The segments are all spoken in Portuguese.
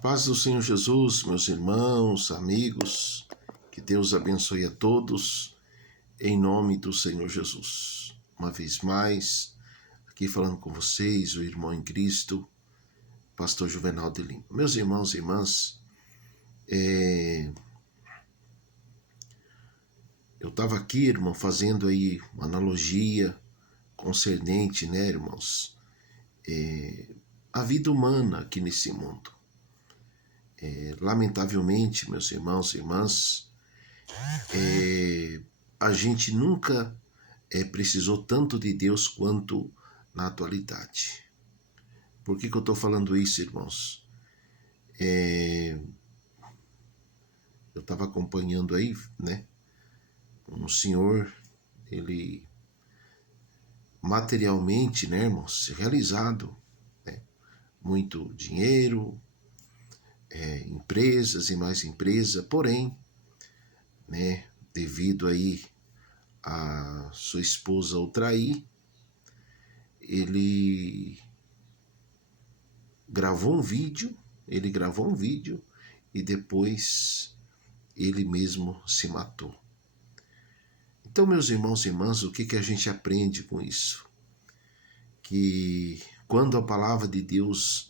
Paz do Senhor Jesus, meus irmãos, amigos, que Deus abençoe a todos, em nome do Senhor Jesus. Uma vez mais, aqui falando com vocês, o irmão em Cristo, pastor Juvenal de Lima. Meus irmãos e irmãs, eu estava aqui, irmão, fazendo aí uma analogia concernente, né, irmãos, a vida humana aqui nesse mundo. Lamentavelmente, meus irmãos e irmãs, a gente nunca precisou tanto de Deus quanto na atualidade. Por que eu estou falando isso, irmãos? Eu estava acompanhando aí, né, um senhor, ele materialmente, né, irmãos, realizado, né, muito dinheiro, empresas e mais empresa, porém, né, devido aí a sua esposa o trair, ele gravou um vídeo e depois ele mesmo se matou. Então, meus irmãos e irmãs, o que a gente aprende com isso? Que quando a palavra de Deus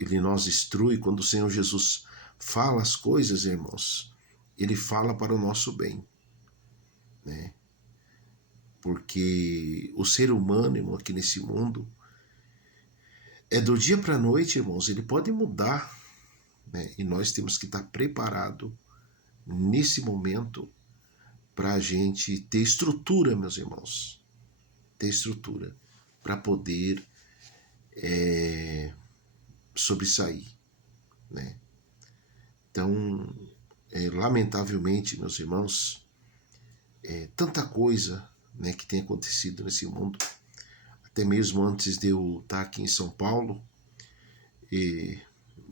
ele nos instrui, quando o Senhor Jesus fala as coisas, irmãos, ele fala para o nosso bem, né? Porque o ser humano, irmão, aqui nesse mundo, do dia para a noite, irmãos, ele pode mudar, né? E nós temos que estar preparado nesse momento para a gente ter estrutura, meus irmãos, ter estrutura para poder sobressair, né? Então, lamentavelmente, meus irmãos, tanta coisa, né, que tem acontecido nesse mundo. Até mesmo antes de eu estar aqui em São Paulo,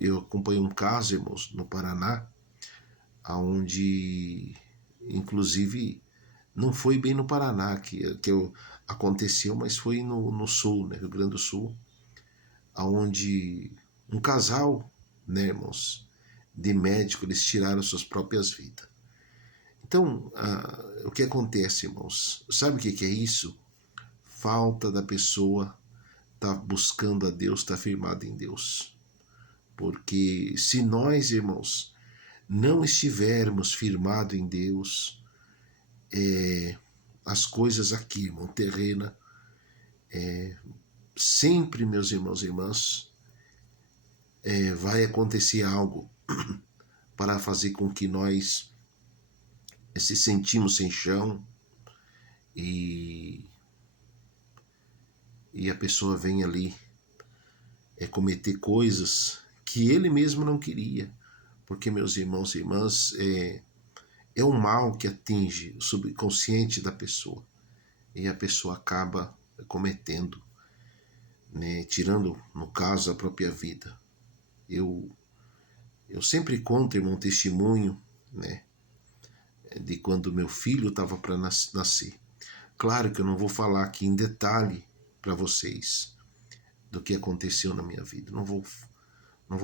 eu acompanhei um caso, irmãos, no Paraná, onde, inclusive, não foi bem no Paraná que aconteceu, mas foi no sul, né, Rio Grande do Sul, onde um casal, né, irmãos, de médico, eles tiraram suas próprias vidas. Então, o que acontece, irmãos? Sabe o que é isso? Falta da pessoa estar buscando a Deus, estar firmada em Deus. Porque se nós, irmãos, não estivermos firmados em Deus, as coisas aqui, irmão, terrena, sempre, meus irmãos e irmãs, vai acontecer algo para fazer com que nós se sentimos sem chão e a pessoa vem ali cometer coisas que ele mesmo não queria. Porque, meus irmãos e irmãs, é um mal que atinge o subconsciente da pessoa. E a pessoa acaba cometendo, né, tirando, no caso, a própria vida. Eu sempre conto, irmão, um testemunho, né, de quando meu filho estava para nascer. Claro que eu não vou falar aqui em detalhe para vocês do que aconteceu na minha vida. Não vou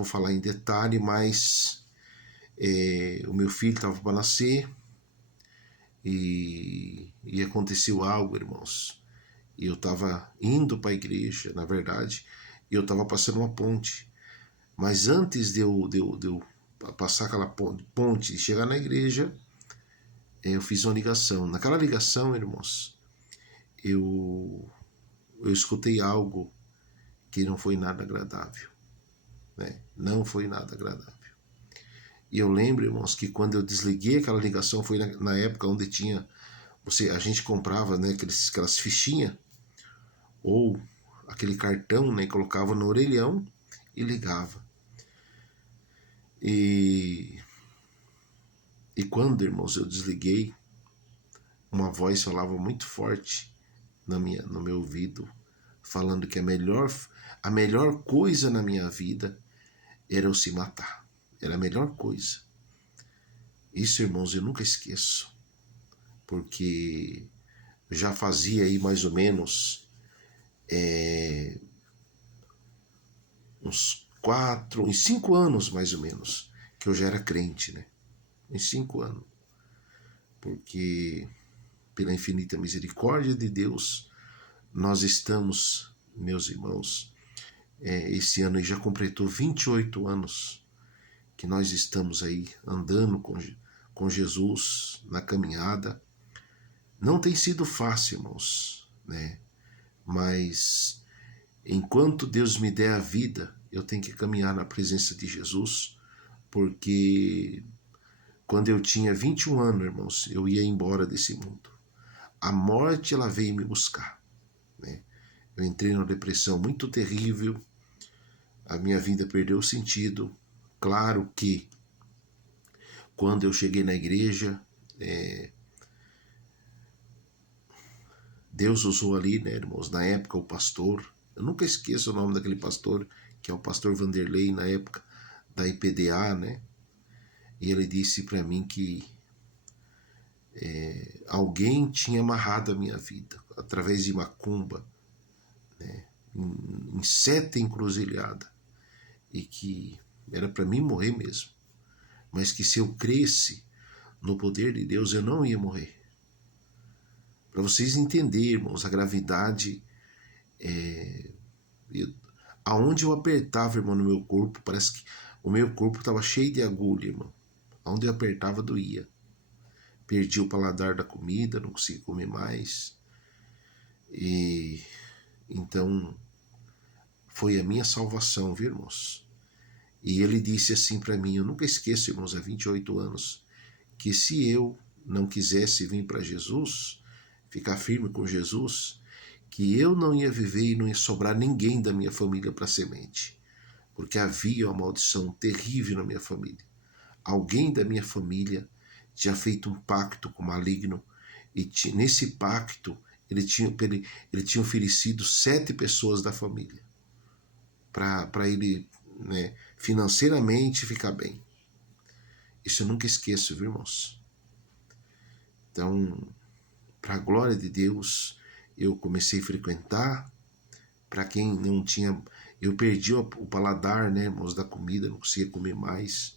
falar em detalhe, mas o meu filho estava para nascer e aconteceu algo, irmãos. E eu estava indo para a igreja, na verdade, e eu estava passando uma ponte. Mas antes de eu passar aquela ponte e chegar na igreja, eu fiz uma ligação. Naquela ligação, irmãos, eu escutei algo que não foi nada agradável, né? Não foi nada agradável. E eu lembro, irmãos, que quando eu desliguei aquela ligação, foi na época onde tinha, a gente comprava, né, aquelas fichinhas, ou aquele cartão, né, colocava no orelhão e ligava. E quando, irmãos, eu desliguei, uma voz falava muito forte no meu ouvido, falando que a melhor coisa na minha vida era eu se matar. Era a melhor coisa. Isso, irmãos, eu nunca esqueço. Porque já fazia aí mais ou menos uns em 5 anos mais ou menos, que eu já era crente, né? Em 5 anos. Porque, pela infinita misericórdia de Deus, nós estamos, meus irmãos, esse ano já completou 28 anos que nós estamos aí andando com Jesus na caminhada. Não tem sido fácil, irmãos, né? Mas enquanto Deus me der a vida, eu tenho que caminhar na presença de Jesus, porque quando eu tinha 21 anos, irmãos, eu ia embora desse mundo. A morte, ela veio me buscar, né? Eu entrei numa depressão muito terrível, a minha vida perdeu o sentido. Claro que quando eu cheguei na igreja, Deus usou ali, né, irmãos, na época o pastor, eu nunca esqueço o nome daquele pastor, que é o pastor Vanderlei, na época da IPDA, né? E ele disse para mim que alguém tinha amarrado a minha vida através de macumba, né, em 7 encruzilhadas, e que era para mim morrer mesmo, mas que se eu cresce no poder de Deus eu não ia morrer. Para vocês entenderem, irmãos, a gravidade, aonde eu apertava, irmão, no meu corpo, parece que o meu corpo estava cheio de agulha, irmão. Aonde eu apertava doía. Perdi o paladar da comida, não conseguia comer mais. E então foi a minha salvação, viu, irmãos? E ele disse assim para mim, eu nunca esqueço, irmãos, há 28 anos, que se eu não quisesse vir para Jesus, ficar firme com Jesus, que eu não ia viver e não ia sobrar ninguém da minha família para semente, porque havia uma maldição terrível na minha família. Alguém da minha família tinha feito um pacto com o maligno, e nesse pacto ele tinha oferecido 7 pessoas da família para ele, né, financeiramente ficar bem. Isso eu nunca esqueço, viu, irmãos? Então, para a glória de Deus, eu comecei a frequentar. Para quem não tinha, eu perdi o paladar, né, irmãos, da comida, não conseguia comer mais.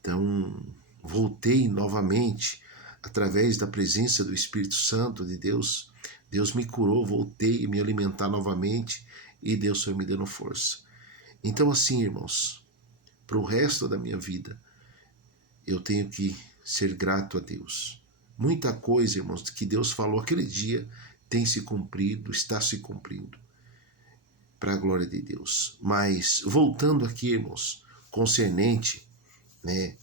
Então, voltei novamente através da presença do Espírito Santo de Deus. Deus me curou, voltei a me alimentar novamente e Deus foi me dando força. Então, assim, irmãos, para o resto da minha vida, eu tenho que ser grato a Deus. Muita coisa, irmãos, que Deus falou aquele dia tem se cumprido, está se cumprindo, para a glória de Deus. Mas, voltando aqui, irmãos, concernente, né,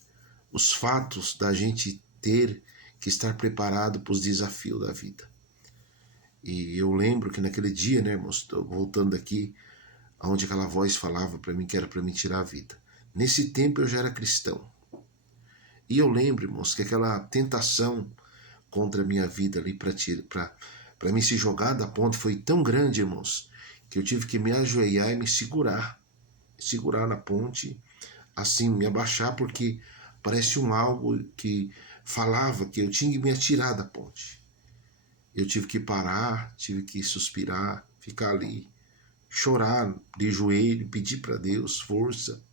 os fatos da gente ter que estar preparado para os desafios da vida. E eu lembro que naquele dia, né, irmãos, voltando aqui, onde aquela voz falava para mim que era para me tirar a vida. Nesse tempo eu já era cristão. E eu lembro, irmãos, que aquela tentação contra a minha vida ali para me se jogar da ponte foi tão grande, irmãos, que eu tive que me ajoelhar e me segurar na ponte, assim, me abaixar, porque parece algo que falava que eu tinha que me atirar da ponte. Eu tive que parar, tive que suspirar, ficar ali, chorar de joelho, pedir para Deus força.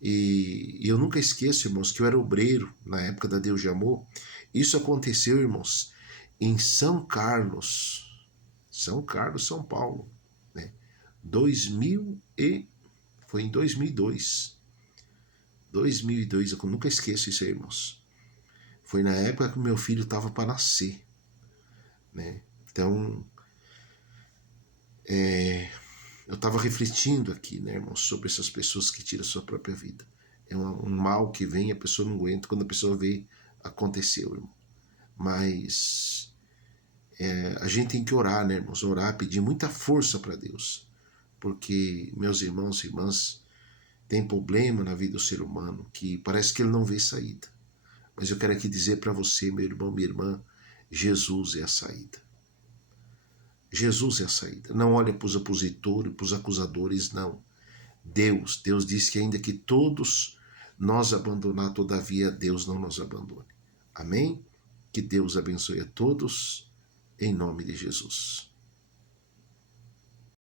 E eu nunca esqueço, irmãos, que eu era obreiro na época da Deus de Amor. Isso aconteceu, irmãos, em São Carlos, São Paulo, né? Foi em 2002. 2002, eu nunca esqueço isso aí, irmãos. Foi na época que meu filho estava para nascer, né? Então, eu estava refletindo aqui, né, irmãos, sobre essas pessoas que tiram a sua própria vida. É um mal que vem, a pessoa não aguenta, quando a pessoa vê, aconteceu, irmão. Mas a gente tem que orar, né, irmãos? Orar, pedir muita força para Deus. Porque, meus irmãos e irmãs, tem problema na vida do ser humano que parece que ele não vê saída. Mas eu quero aqui dizer para você, meu irmão, minha irmã, Jesus é a saída. Jesus é a saída. Não olha para os opositores, para os acusadores, não. Deus disse que ainda que todos nós abandonar, todavia Deus não nos abandone. Amém? Que Deus abençoe a todos, em nome de Jesus.